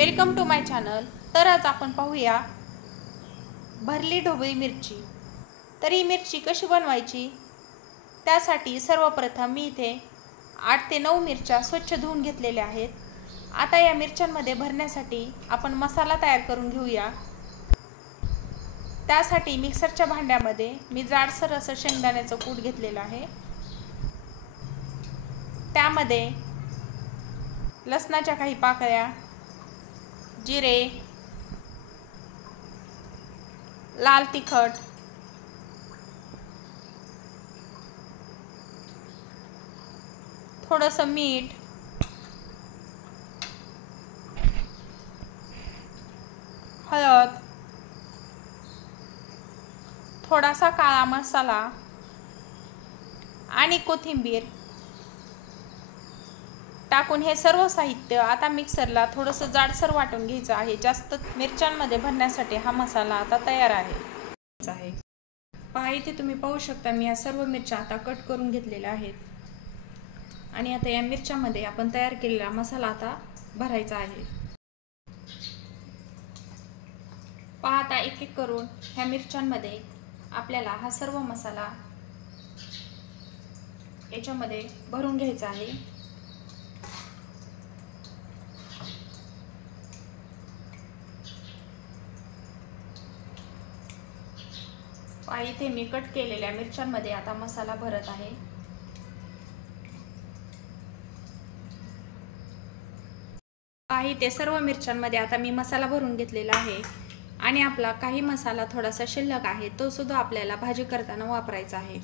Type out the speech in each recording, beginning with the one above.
Welcome to my channel. तर आज आपण पाहूया भरली ढोबळी मिरची। तर ही मिरची कशी बनवायची त्यासाठी सर्वप्रथम मी इथे 8 ते 9 मिरच्या स्वच्छ धुवून घेतलेल्या आहेत। आता या मिरच्यांमध्ये भरण्यासाठी आपण मसाला तयार करून घेऊया। त्यासाठी मिक्सरच्या भांड्यामध्ये मी जाडसर असं शेंगदाण्याचं कूट घेतलेलं आहे। त्यामध्ये लसणाच्या काही पाकळ्या, जिरे, लाल तिखट, थोडंसं मीठ, हळद, थोडासा काळा मसाला आणि कोथिंबीर टाकून हे सर्व साहित्य आता मिक्सरला थोडंसं जाडसर वाटून घ्यायचं आहे। जास्त मिरच्यांमध्ये भरण्यासाठी हा मसाला आता तयार आहे। पहा इथे तुम्ही पाहू शकता मी या सर्व मिरच्या आता कट करून घेतलेल्या आहेत आणि आता या मिरच्यामध्ये आपण तयार केलेला मसाला आता भरायचा आहे। पहा आता एक एक करून ह्या मिरच्यांमध्ये आपल्याला हा सर्व मसाला याच्यामध्ये भरून घ्यायचा आहे। इथे मी कट केलेल्या मिरच्यांमध्ये आता मसाला भरत आहे। इथे सर्व मिरच्यांमध्ये आता मी मसाला भरून घेतलेला आहे आणि आपला काही मसाला थोडासा शिल्लक आहे तो सुद्धा आपल्याला भाजी करताना वापरायचा आहे।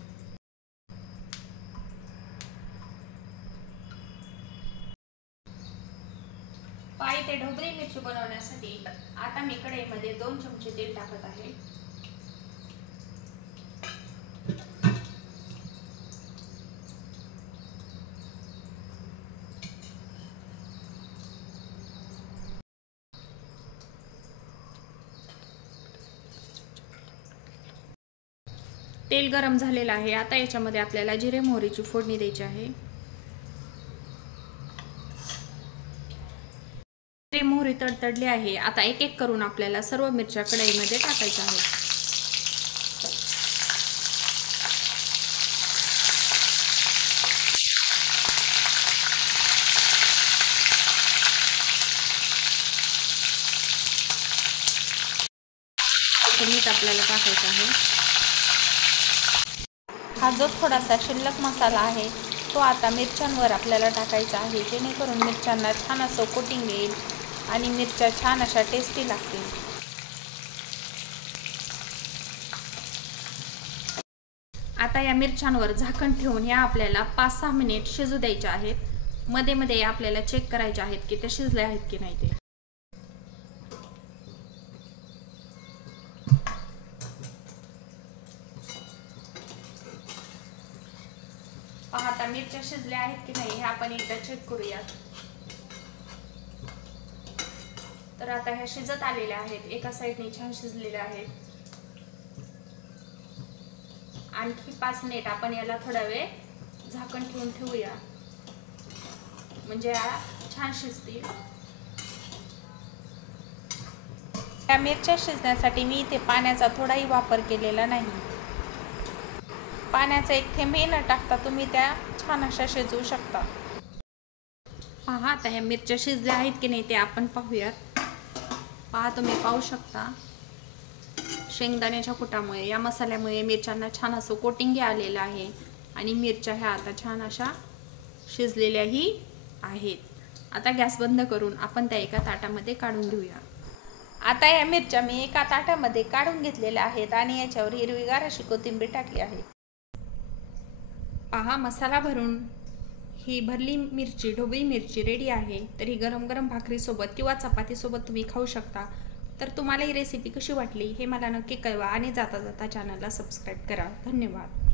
इथे ढोबळी मिरची बनवण्यासाठी आता मी कढईमध्ये 2 चमचे तेल टाकत आहे। तेल गरम झालेलं आहे। आता याच्यामध्ये आपल्याला जिरे मोहरीची फोडणी द्यायची आहे। जिरे मोहरी तडतडली आहे। आता एक एक करून आपल्याला सर्व मिरच्या कढईमध्ये टाकायच्या आहेत। मीठ आपल्याला टाकायचं आहे। हा जो थोडासा शिल्लक मसाला आहे तो आता मिरच्यांवर आपल्याला टाकायचा आहे, जेणेकरून मिरच्यांना छान असं कोटिंग येईल आणि मिरच्या छान अशा टेस्टी लागतील। आता या मिरच्यांवर झाकण ठेवून या आपल्याला 5-6 मिनिट शिजू द्यायचे आहेत। मध्ये मध्ये आपल्याला चेक करायचे आहेत की ते शिजले आहेत की नाही ते। आता मिरच्या शिजल्या आहेत की नाही हे आपण एकदा चेक करूयात। तर आता ह्या शिजत आलेल्या आहेत, एका साइडने छान शिजलेल्या आहेत। आणखी 5 मिनिट आपण याला थोडा वेळ झाकण ठेवून ठेवूया, म्हणजे या छान शिजतील। या मिरच्या शिजण्यासाठी मी इथे पाण्याचा थोडाही वापर केलेला नाही। पाण्याचा एक थेंबही न टाकता तुम्ही त्या छान अशा शिजवू शकता। पहा आता ह्या मिरच्या शिजल्या आहेत की नाही ते आपण पाहूयात। पहा तुम्ही पाहू शकता शेंगदाण्याच्या कुटामुळे या मसाल्यामुळे मिरच्यांना छान असं कोटिंग आलेलं आहे आणि मिरच्या ह्या आता छान अशा शिजलेल्याही आहेत। आता गॅस बंद करून आपण त्या एका ताटामध्ये काढून घेऊया। आता या मिरच्या मी एका ताटामध्ये काढून घेतलेल्या आहेत आणि याच्यावर हिरवीगार अशी कोथिंबीर टाकली आहे। पहा मसाला भरून ही भरली मिरची ढोबळी मिरची रेडी आहे। तर ही गरम गरम भाकरी सोबत किंवा चपाती सोबत तुम्ही खाऊ शकता। तर तुम्हाला ही रेसिपी कशी वाटली हे मला नक्की कळवा आणि जाता जाता चॅनलला सबस्क्राईब करा। धन्यवाद।